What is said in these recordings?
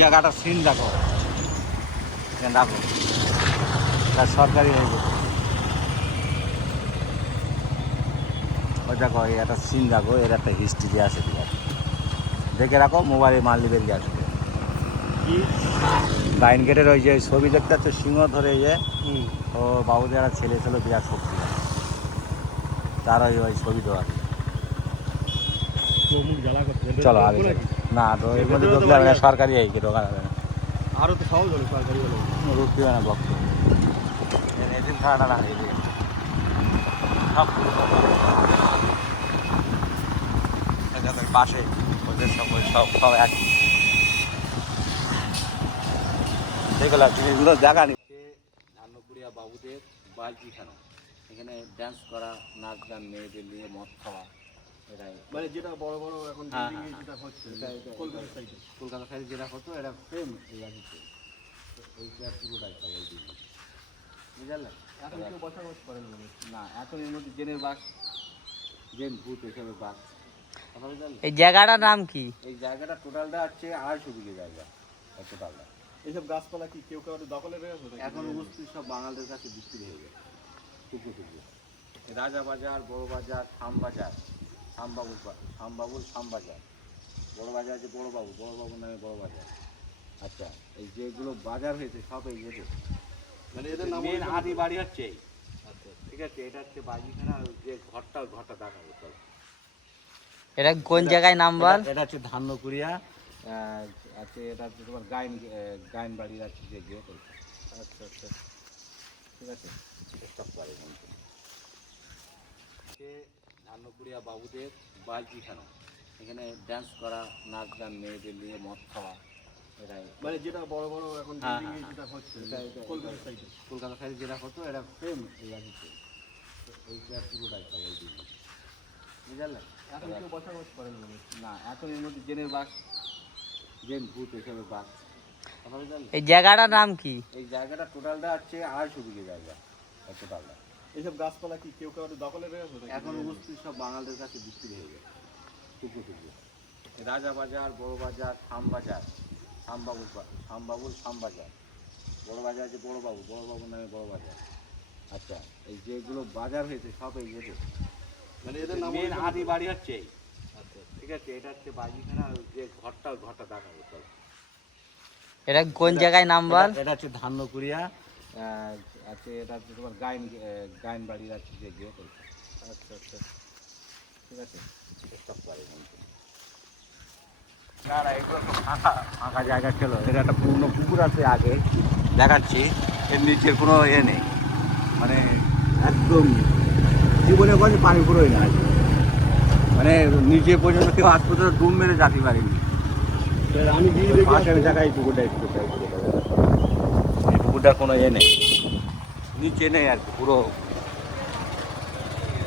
জায়গাটা সিন দেখো, দেখো সরকারি হয়ে গেছে। ওই দেখো এই একটা সিন দেখো, এর একটা হিস্ট্রি আছে, ঠিক আছে দেখে রাখো, মোবাইলে মারলি বেরিয়ে আসবে। লাইন গেটের ওই যে ছবি দেখতে পাচ্ছ, সিংহ ধরে যে ও বাবুদের একটা ছেলে ছিল বিরাট শক্তি, তার ওই ছবি দেওয়া আছে। চলো আগে না তো এর মধ্যে ঢুকলে হবে না, সরকারি এই ঢোকা যাবে না, আরো তো সহজ হলো সরকারি হলো রুখতে হবে না বক্ত এদিন খাওয়াটা না এই সব পাশে ওদের সব সব সব এক সেগুলো জিনিসগুলো দেখা নিচ্ছে। ধান্যকুড়িয়া বাবুদের বালচিখানা, এখানে ড্যান্স করা, নাচ গান, মেয়েদের নিয়ে মদ খাওয়া, এটাই মানে যেটা বড় বড় এখন যেটা হচ্ছে কলকাতা সাইডে, কলকাতা সাইডে যেটা হতো এটা সেম এই আছে, এইটা পুরোটাই সবাই দিন বুঝলেন। এখন কেউ বসবাস করেন না, এখন এর মধ্যে জেনের বাস, জেন ভূত এসবের বাস। এই জায়গাটার নাম কি? এই জায়গাটা টোটালটা হচ্ছে 250 বিঘে জায়গা টোটালটা। এইসব গাছপালা কি কেউ কেউ দখলে রয়েছে? এখন উপস্থিত সব বাঙালদের কাছে বিক্রি হয়ে গেছে টুকরো টুকরো। রাজা বাজার, বড় বাজার, থামবাজার, থামবাবুল থামবাজার, বড় বাজার আছে বড়বাবুর নামে বড় বাজার। আচ্ছা, এই যেগুলো বাজার হয়েছে সব এই যেতে মানে এদের নাম মেন আদি বাড়ি হচ্ছে এই। আচ্ছা ঠিক আছে, এটা হচ্ছে বাজিখানা, যে ঘরটা দেখাবো চল। এটা কোন জায়গায় নাম বল? এটা হচ্ছে ধান্যকুড়িয়া আছে, এটা হচ্ছে তোমার গাইন বাড়ির আছে যে গেট। আচ্ছা আচ্ছা ঠিক আছে, স্টপ করে ধান্যকুড়িয়া বাবুদের বালচিখানা, এখানে ড্যান্স করা, নাচ গান, মেয়েদের নিয়ে মদ খাওয়া, এটাই মানে যেটা বড় বড় এখন যেটা হচ্ছে কলকাতা সাইডে, কলকাতা সাইডে যেটা হতো এটা সেম এই আছে, এইটা পুরোটাই সবাই দিন বুঝলেন। এখন কেউ বসবাস করেন না, এখন এর মধ্যে জেনের বাস, জেন ভূত এসবের বাস। এই জায়গাটার নাম কি? এই জায়গাটা টোটালটা হচ্ছে 250 বিঘে জায়গা টোটালটা। এইসব গাছপালা কি কেউ কেউ দখলে রয়েছে? এখন উপস্থিত সব বাঙালদের কাছে বিক্রি হয়ে গেছে টুকরো টুকরো। রাজা বাজার, বড় বাজার, থামবাজার, থামবাবুল থামবাজার, বড় বাজার আছে বড়বাবুর নামে বড় বাজার। আচ্ছা, এই যেগুলো বাজার হয়েছে সব এই যেতে মানে এদের নাম মেন আদি বাড়ি হচ্ছে এই। আচ্ছা ঠিক আছে, এটা হচ্ছে বাজিখানা, যে ঘরটা দেখাবো চল। এটা কোন জায়গায় নাম বল? এটা হচ্ছে ধান্যকুড়িয়া আছে, এটা হচ্ছে তোমার গাইন বাড়ির আছে যে গেট। আচ্ছা আচ্ছা ঠিক আছে, স্টপ করে না না, এগুলো তো ফাঁকা ফাঁকা জায়গা ছিল। এটা একটা পুরনো পুকুর আছে আগে দেখাচ্ছি, এর নিচের কোনো নেই, মানে একদম জীবনে কোনো পানি পুরোই না, মানে নিচে পর্যন্ত কেউ আজ পর্যন্ত ডুব মেরে যেতে পারেনি। আমি পাশের জায়গায় পুকুরটা এই পুকুরটা কোনো নেই, নিচে নেই আর কি, পুরো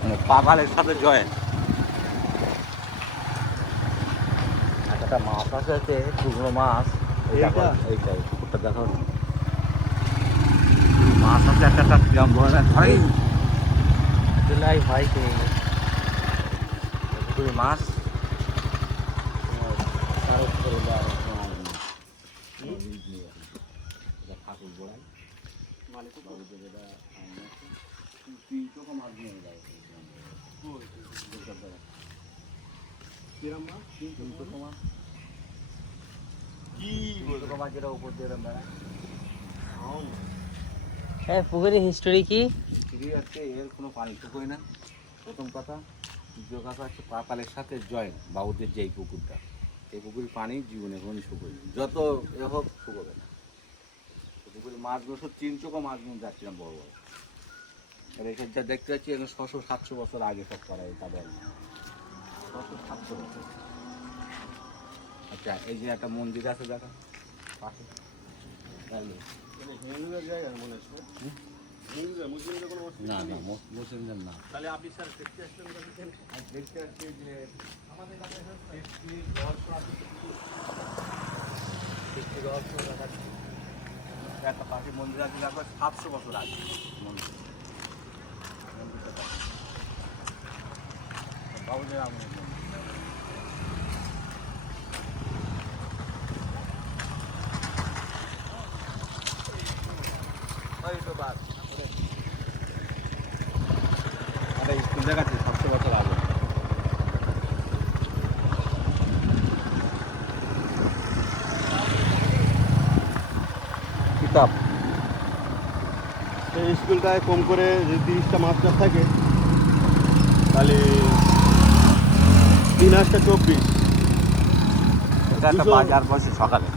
মানে পাকালের সাথে জয়েন্ট। একটা মাছ আছে, শুকনো মাছ, এইটাই পুকুরটা দেখো, মাছ আছে একটা কিরম বড় ধরেই ভাই পুকুরে মাছ। ঠাকুর গোড়ায় মাছ নিয়ে যায় যেটা উপর দিয়ে পুকুরের হিস্টোরি কি? ফিরে যাচ্ছে, এর কোনো পানি শুকোয় না। প্রথম কথা, দ্বিতীয় কথা হচ্ছে পাকালের সাথে জয়েন্ট বাবুদের যে এই পুকুরটা, এই পুকুরের পানি জীবনে কোনো শুকোয় না, যত এ হোক শুকোবে না। পুকুরের মাছগুলো সব 3 চোখা মাছগুলো যাচ্ছিলাম বড় বড়। আর এখানে যা দেখতে পাচ্ছি এখন 600-700 বছর আগে সব করা এই তাদের 600-700 বছর। আচ্ছা, এই যে একটা মন্দির আছে দেখা পাশে, হিন্দুদের জায়গা মনে হচ্ছে, মুসলিমদের কোনো না না মুসলিমদের না। তাহলে আপনি স্যার দেখতে আসলেন, দেখতে আসছি যে আমাদের কাছে একটা পাখি মন্দির আছে দেখো, 700 বছর আগে মন্দির, বাবুদের আমলের মন্দির। ওই তো বাস আরে স্কুল দেখাচ্ছে 700 বছর আগে কিতাব এই স্কুলটায় কম করে যদি 30টা মাস্টার থাকে তাহলে 3/24 এটা একটা 200 বাজার বসে সকালে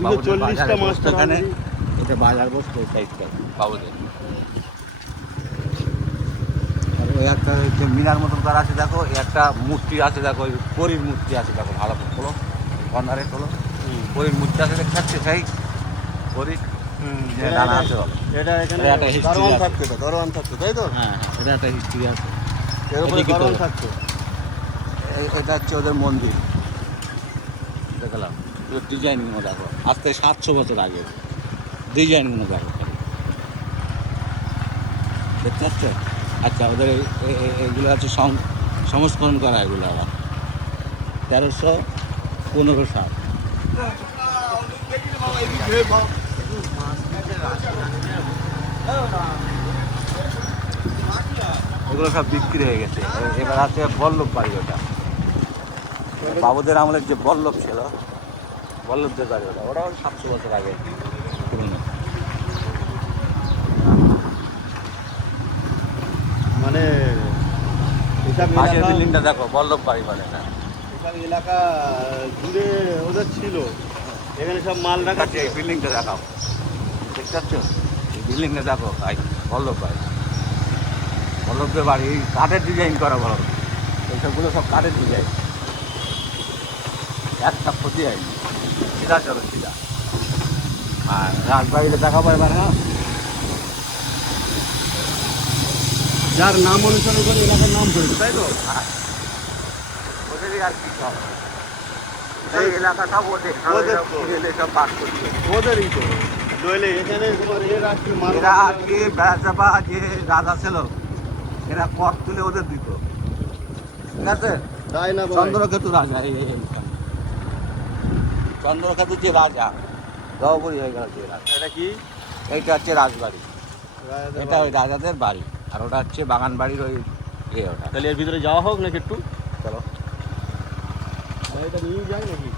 240টা মাস্টার এখানে already। এটা বাজার বসে সাইডটা বাবুদের আর ওই একটা যে মিনার মতন করা আছে দেখো এই একটা মূর্তি আছে দেখো ওই পরীর মূর্তি আছে দেখো ভালো করে খোলো কর্নারে খোলো পরীর মূর্তি আছে দেখতে সেই পরীর যে ডানা আছে বলো এটা এখানে এটা একটা history দারোয়ান আছে। থাকতো, দারোয়ান থাকতো, তাই তো? হ্যাঁ এটা একটা হিস্ট্রি আছে এর উপরে এদিকে দারোয়ান তো- থাকতো। এটা হচ্ছে ওদের মন্দির দেখলাম ডিজাইনগুলো দেখো আজ থেকে 700 বছর আগে ডিজাইনগুলো দেখো দেখতে পাচ্ছ আচ্ছা ওদের এইগুলো হচ্ছে সংস্করণ করা এগুলো আবার 1315 সাল এগুলো সব বিক্রি হয়ে গেছে এবার আছে বল্লভ বাড়ি ওটা বাবুদের আমলের যে বল্লভ ছিল বল্লভদের বাড়ি ওটা ওটাও 700 বছর আগে পুরনো মানে এসব পাশের এলাকা, বিল্ডিংটা দেখো বল্লভ বাড়ি বলে না এসব এলাকা জুড়ে ওদের ছিল, এখানে সব মাল রাখা এই বিল্ডিংটা দেখাও দেখতে পাচ্ছ এই বিল্ডিংটা দেখো ভাই বল্লভ বাড়ি বল্লভদের বাড়ি এই কাঠের ডিজাইন করা বলো এইসবগুলো সব কাঠের ডিজাইন একটা ক্ষতি হয়নি সিধা চলো সিধা আর রাজবাড়িতে দেখাবো এবার হ্যাঁ যার নাম অনুসরণ করে এলাকার নাম করেছে, তাই তো? ওদেরই আর কি সব এই এলাকা সব ওদের ওদের সব তো। ছেলে সব বাস করছে ওদেরই তো। নইলে এখানে তোমার এর আর কি মাল এরা আজকে বেড়াচাপা যে রাজা ছিল এরা কর তুলে ওদের দিত ঠিক আছে তাই না ভাই? চন্দ্রকেতু রাজা এইখানে। চন্দ্রকেতু যে রাজা জবাবুরি হয়ে গেল যে রাজা এটা কি? এইটা হচ্ছে রাজবাড়ি এটা ওই রাজাদের বাড়ি আর ওটা হচ্ছে বাগান বাড়ির ওই ওটা তাহলে এর ভিতরে যাওয়া হোক নাকি একটু? চলো এটা নিয়ে যাই নাকি?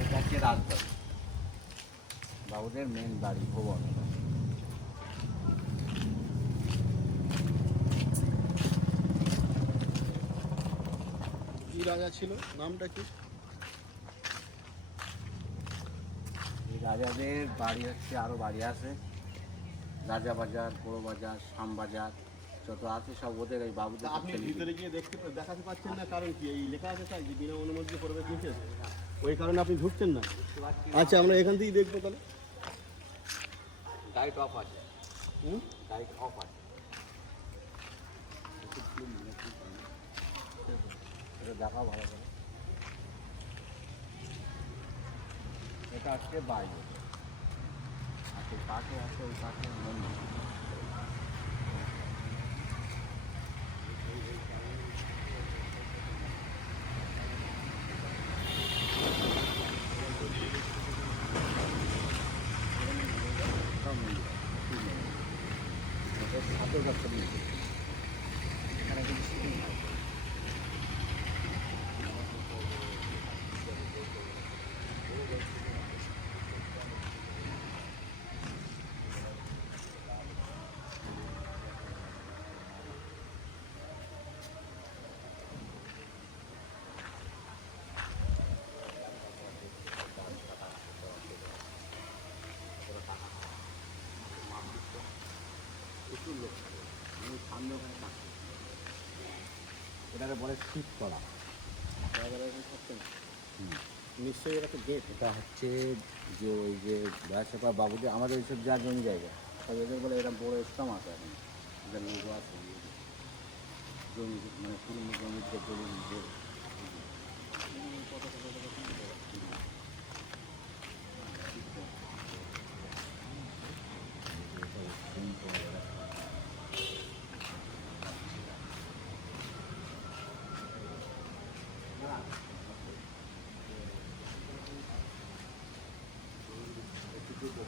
এটা হচ্ছে রাজবাড়ি বাবুদের মেন বাড়ি ভুবন কি রাজা ছিল, নামটা কি? এই রাজাদের বাড়ি হচ্ছে আরও বাড়ি আছে রাজা বাজার বড় বাজার শাম বাজার যত আছে সব ওদের এই বাবুদের আপনি ভিতরে গিয়ে দেখাতে পাচ্ছেন না, কারণ কি এই লেখা আছে তাই যে বিনা অনুমতি প্রবেশ নিষেধ, ওই কারণে আপনি ঢুকছেন না। আচ্ছা, আমরা এখান থেকেই দেখবো তাহলে। লাইট অফ আছে হুম? লাইট অফ আছে এটা দেখা ভালো করে এটা হচ্ছে বাইরে আর সেই পাশে আছে ওই পাশে মন্দির সব মন্দির সাথে যাচ্ছে এখানে কিন্তু শুটিং হয় প্রচুর লোক থাকে আমি সামনে ওখানে থাকি এটাকে বলে শীত করা নিশ্চয়ই এটা তো গেট। এটা হচ্ছে যে ওই যে ব্যবসা বাবুদের আমাদের এইসব যা জমি জায়গা সব এদের বলে এরকম বড় স্টাম আছে এখন এদের লোক আছে জমি মানে পুরনো জমির যে জমি যে কিন্তু